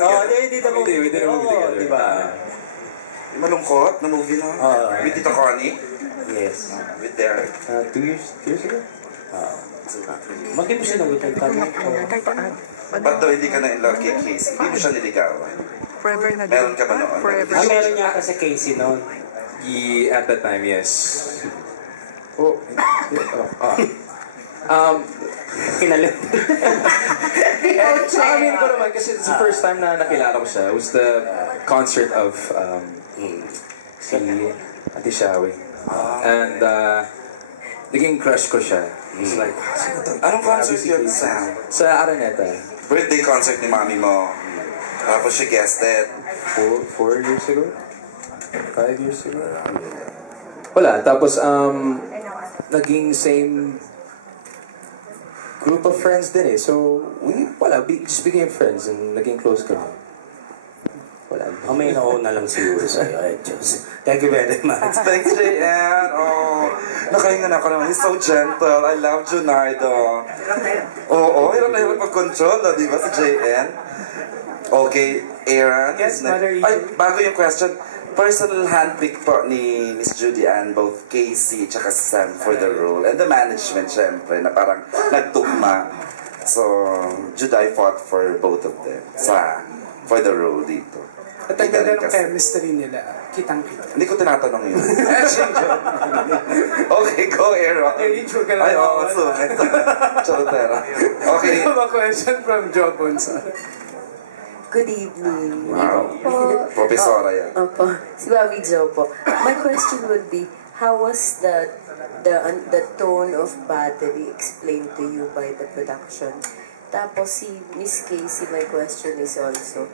Hindi na movie. We did a movie together. Diba? Yung malungkot na movie, no? With Tito Connie? Yes. With Derek? 2 years ago? Bakit mo sinagot yung tanong ko? Ba't daw hindi ka na in love kay Casey? Hindi mo siya niligawan? Forever na Meron ka ba noon? Meron niya kasi Casey noon. At that time, yes. Kinalit. I mean ko naman kasi it's the first time na nakilala ko siya. It was the concert of si Ate Shawi. And naging crush ko siya. It's like, Anong concert yun, Sam? sa Araneta. Birthday concert ni mami mo. Tapos siya guested. 4 years ago? 5 years ago? Wala. Tapos, naging same group of friends din eh. So, we just became friends and naging close kami. Wala. May nauna lang siguro sa'yo. Ay, Diyos. Thank you very much. Thanks, JN. Nakahinga na ako naman. He's so gentle. I love Junardo. Hirap na hirap mag-control, di ba, si JN? Okay, Aaron. Yes, Mother Ethan. Ay, bago yung question. Personal handpick po ni Miss Judy Ann, both Casey at Sam for the role. And the management, syempre, na parang nagtugma. So, Judy fought for both of them for the role dito. At ang ganda ng chemistry nila, kitang-kita. Hindi ko tinatanong yun. Okay, go, Aaron. Intro ka lang. Ay, oo, sungit. Chotera. Okay. A question from Joe Bonson. Good evening. Wow. Profesora yan. Opo. Si Mami Jo po. My question would be, how was the tone of battery explained to you by the production? Tapos si Miss Casey, my question is also,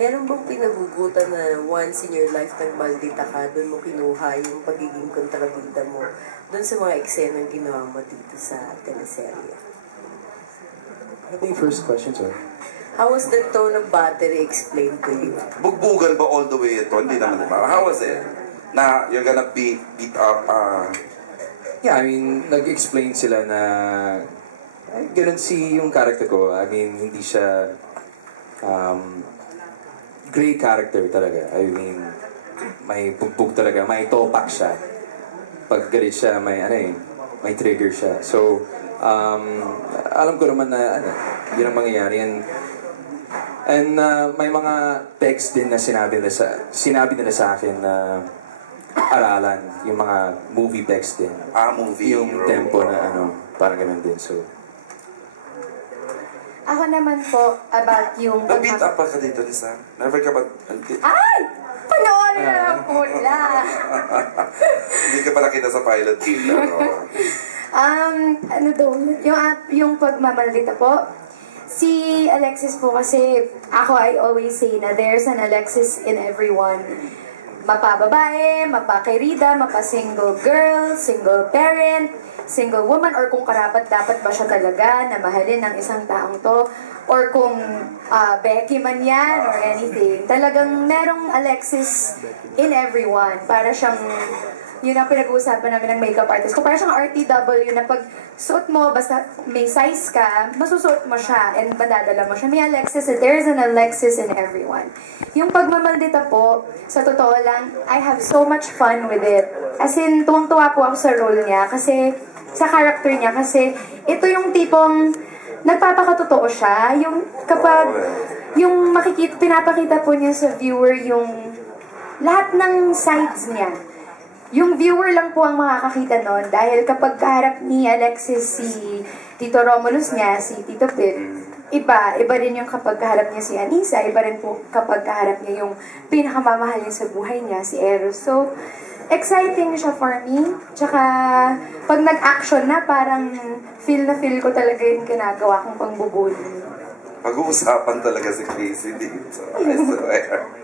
meron bang pinagugutan na once in your life nagmaldita ka, doon mo kinuha yung pagiging kontrabida mo doon sa mga eksenang ginawa mo dito sa teleserye? Ano yung first question, sir? How was the tone of battery explained to you? Bugbugan ba all the way ito? Hindi naman, diba? How was it? Na you're gonna beat up, Yeah, I mean, nag-explain sila na ganun yung character ko. I mean, hindi siya gray character talaga. I mean, may bugbog talaga, may topak siya. Pag galit siya, may trigger siya. So, alam ko naman na yun ang mangyayari. And may mga text din na sinabi nila sa akin na aralan, yung mga movie text din. movie. Yung tempo na parang ganun din. So, ako naman po, about yung... Nag-beat up pa ka dito ni Sam? Never ka ba... Ay! Panoorin na lang po lang! Hindi ka pa nakita sa pilot team, pero... Ano daw? Yung pagmamaldita po, si Alexis po kasi, I always say na there's an Alexis in everyone. Mapababae, mapakirida, mapasingle girl, single parent, single woman, or kung karapat-dapat ba siya talaga na mahalin ng isang taong to, or kung Becky man yan, or anything. Talagang merong Alexis in everyone. Para siyang, yun ang pinag-uusapan namin ng makeup artist ko. Para siyang RTW na pag suot mo, basta may size ka, masusuot mo siya and madadala mo siya. May Alexis, there's an Alexis in everyone. Yung pagmamaldita po, sa totoo lang, I have so much fun with it. As in, tuwang-tuwa po ako sa role niya kasi sa character niya kasi ito yung tipong nagpapakatotoo siya. Yung kapag yung pinapakita po niya sa viewer yung lahat ng sides niya. Yung viewer lang po ang makakakita nun dahil kapag kaharap ni Alexis si Tito Romulus niya, si Tito Pit, iba rin yung kapag kaharap niya si Anissa, iba rin po kapag kaharap niya yung pinakamamahal niya sa buhay niya, si Eros. So, exciting siya for me. Tsaka, pag nag-action na, parang feel ko talaga yung ginagawa kong pangbubuli. Pag-uusapan talaga si Casey dito. I swear.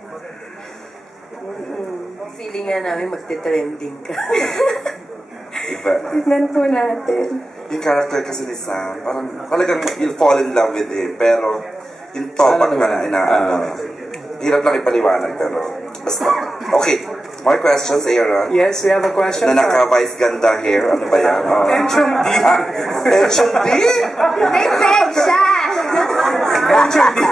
Feeling nga namin magte-trending ka. Iba. Tignan po natin. Yung character kasi ni Sam, parang talagang you'll fall in love with him. Pero, yung topak na hirap lang ipaliwanag, pero basta. Okay, more questions, Aaron? Yes, we have a question. Na naka-vice ganda hair, ano ba yan? Tension D. Tension D? May peg siya! Judy,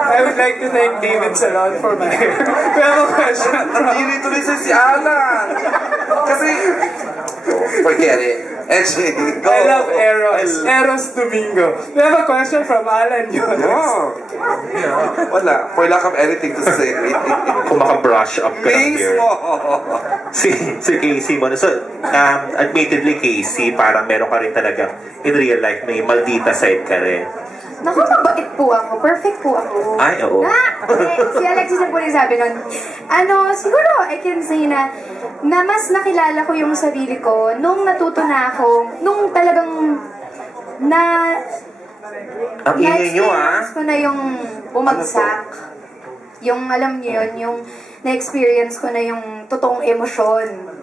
I would like to thank David Salon for my hair. We have a question from... Hindi tuloy si Alan. Kasi, forget it. Actually, go. I love Eros. Eros Domingo. We have a question from Alan Jones. No. Wala. For lack of anything to say. Kung maka-brush up ka lang here. Mismo. Si Casey mo. So, admittedly, Casey, parang meron ka rin talagang in real life, may maldita side ka rin. Naku, mabait po ako. Perfect po ako. Ay, oo. Si Alexis na po nagsabi nun. Siguro, I can say na mas nakilala ko yung sarili ko nung natuto na ako, nung talagang Ang ingay nyo, na-experience ko na yung bumagsak. Yung, alam niyo yun, yung na-experience ko na yung totoong emosyon.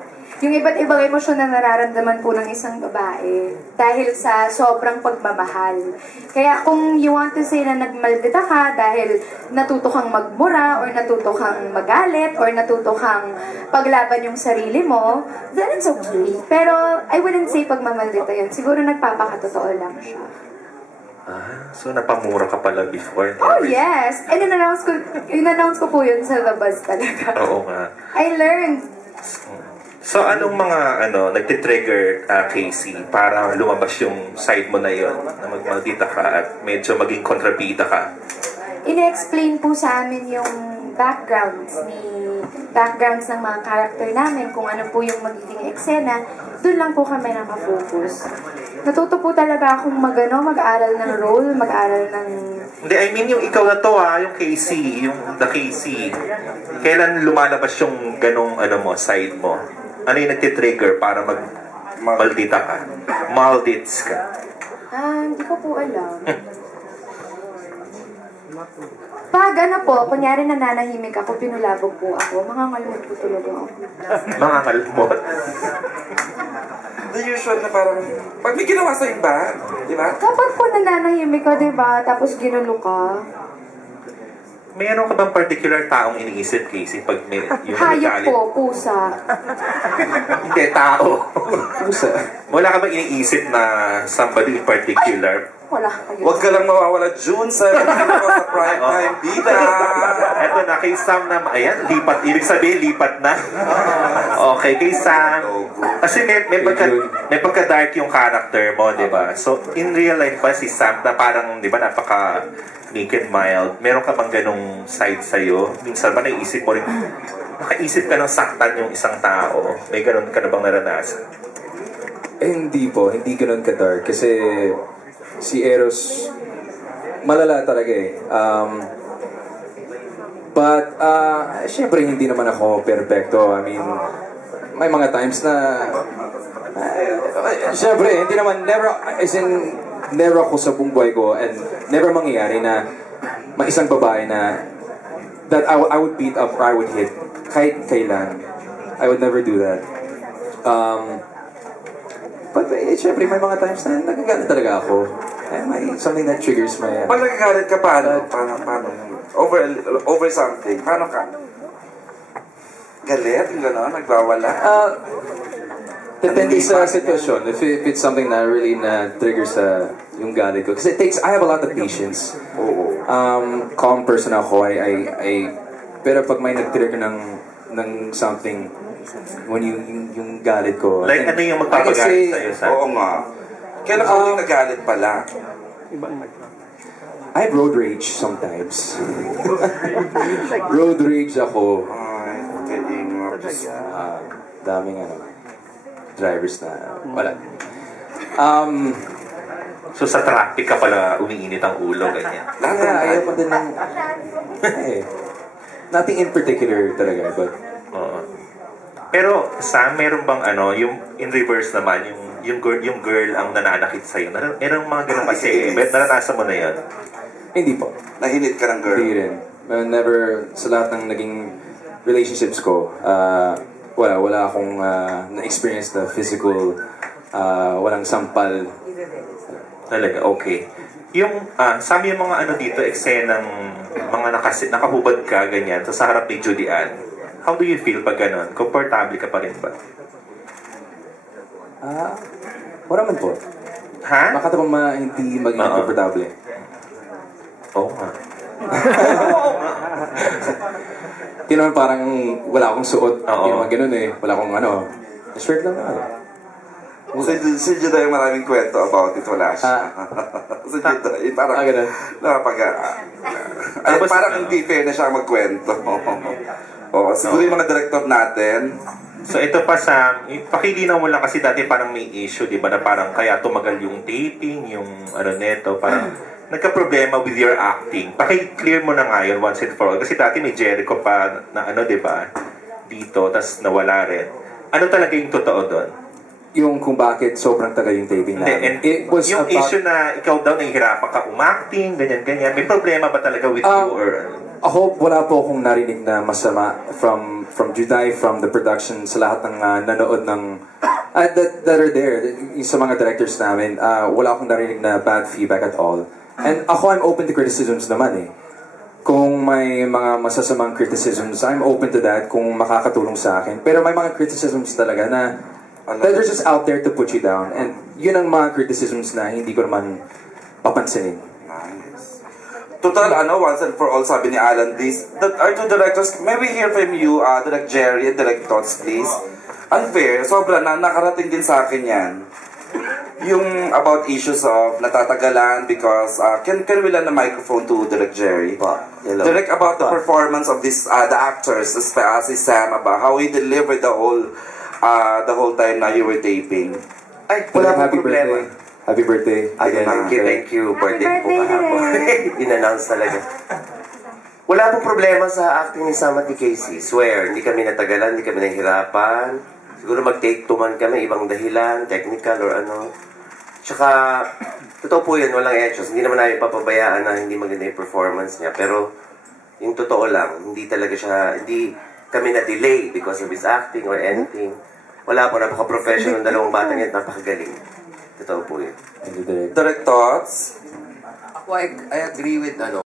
Yung iba't ibang emosyon na nararamdaman po ng isang babae dahil sa sobrang pagmamahal. Kaya kung you want to say na nagmaldita ka dahil natuto kang magmura or natuto kang magalit or natuto kang paglaban yung sarili mo, then it's okay. Pero I wouldn't say pagmamaldita yun. Siguro nagpapakatotoo lang siya. So napamura ka pala before. Oh yes! And in-announce ko po yun sa labas talaga. Oo nga. I learned. So anong mga nagtitrigger Casey para lumabas yung side mo na yon na magmaldita ka at medyo maging kontrabida ka? Ine-explain po sa amin yung backgrounds ng mga character namin, kung ano po yung magiging eksena. Doon lang po kami nakafocus. Natuto po talaga akong mag-aral ng role, mag-aral ng... Hindi, I mean yung ikaw na to yung Casey, yung the Casey. Kailan lumalabas yung ganong side mo? Ano yung nagtitrigger para maldita ka? Maldits ka? Hindi ko po alam. Pag kunyari nananahimik ako, pinulabog po ako, mangangalmot po talaga ako. Mangangalmot? The usual na parang, pag may ginawa sa iba, di ba? Kapag po nananahimik ka, diba, tapos ginulo ka, Meron ka bang particular taong iniisip, Casey, pag may yung hayop nagalit? po, pusa. Hindi, tao. Pusa. Wala ka bang iniisip na somebody in particular? Wala kayo. Huwag ka lang mawawala, June, sa prime time bida. Eto na, kay Sam na, ayan, lipat. Ibig sabihin, lipat na. Okay, kay Sam. Kasi may pagka-dark yung character mo, di ba? So, in real life ba, si Sam na parang, di ba, napaka meek and mild, meron ka bang ganong side sa'yo? Minsan ba naisip mo rin, nakaisip ka ng saktan yung isang tao? May ganon ka na bang naranasan? Hindi po, hindi ganun ka-dark. Kasi si Eros, malala talaga eh. But, syempre hindi naman ako perfecto. I mean, may mga times na, syempre, hindi naman, never ako sa buong buhay ko and never mangyayari na may isang babae na that I would beat up or I would hit kahit kailan. I would never do that. But syempre may mga times na nagagalit talaga ako. And may something that triggers my... Pag nagagalit ka, paano? Over something, paano ka? Galit? Yung gano'n? Nagwawala? Depende sa sitwasyon. If it's something na really na triggers sa yung galit ko. Kasi I have a lot of patience. Calm person ako. Pero pag may nag-trigger ng something, when yung galit ko. Like, ano yung magpapagalit sa'yo, Sam? Oo nga. Kailan ka yung nagalit pala? I have road rage sometimes. Road rage ako. Ay, galing mo. Daming drivers na wala. So sa traffic ka pala umiinit ang ulo, ganyan. Ayaw pa din ng... nothing in particular talaga, but... Pero Sam, meron bang yung in reverse naman, yung girl ang nananakit sa'yo? Merong mga ganun kasi, naranasan mo na yun? Hindi po. Nahinit ka ng girl? Hindi rin. Never, sa lahat ng naging relationships ko, wala akong na-experience na physical, walang sampal. Talaga, okay. Sam, yung mga dito, eksenang mga nakahubad ka, ganyan, sa harap ni Judy Ann, how do you feel pag ganon? Komportable ka pa rin ba? Wala man po. Ha? Bakit ako hindi maging komportable? Oo nga. Hindi naman parang wala akong suot. Oo. Hindi naman ganun eh. Wala akong ano. Shirt lang naman. Si Juday yung maraming kwento about it, wala siya. Si Juday, parang, ganun. ay, parang hindi fair na siya magkwento. Oo, siguro yung mga director natin, So ito pa Sam, pakilinaw mo lang kasi dati parang may issue, di ba, na parang kaya tumagal yung taping, yung ano neto, parang nagka-problema with your acting. Paki-clear mo na nga yun once and for all. Kasi dati may Jericho pa na ano, di ba, dito, tas nawala rin. Ano talaga yung totoo doon? Yung kung bakit sobrang tagal yung taping Hindi, namin. and yung issue na ikaw daw nahihirapan ka umacting, ganyan-ganyan. May problema ba talaga with you or ano? Ako, wala po akong narinig na masama from Juday, from the production, sa lahat ng nanood ng that are there, sa mga directors namin. Wala akong narinig na bad feedback at all. And ako, I'm open to criticisms naman eh. Kung may mga masasamang criticisms, I'm open to that kung makakatulong sa akin. Pero may mga criticisms talaga na that are just out there to put you down. And yun ang mga criticisms na hindi ko naman papansinin. total, once and for all, sabi ni Alan, our two directors, may we hear from you, Direct Jerry and Direct Tots, please? Unfair, sobra na, nakarating din sa akin yan. Yung about issues of natatagalan because, can we lend the microphone to Direct Jerry? Hello. Direct, about the performance of this, the actors, si Sam, about how he delivered the whole time na you were taping. Ay, wala pong problema. Happy birthday. Again, thank you. Birthday po kahapon. In-announce talaga. Wala pong problema sa acting ni Sam at ni Casey. Swear, hindi kami natagalan, hindi kami nahihirapan. Siguro mag-take two man kami, ibang dahilan, technical or ano. Tsaka, totoo po yun, walang etchos. Hindi naman namin papabayaan na hindi maganda yung performance niya. Pero, yung totoo lang, hindi talaga siya, hindi kami na-delay because of his acting or anything. Wala po, napaka-professional ng dalawang batang yan, napakagaling. Totoo po yun. Direct Thoughts? Ako, I agree with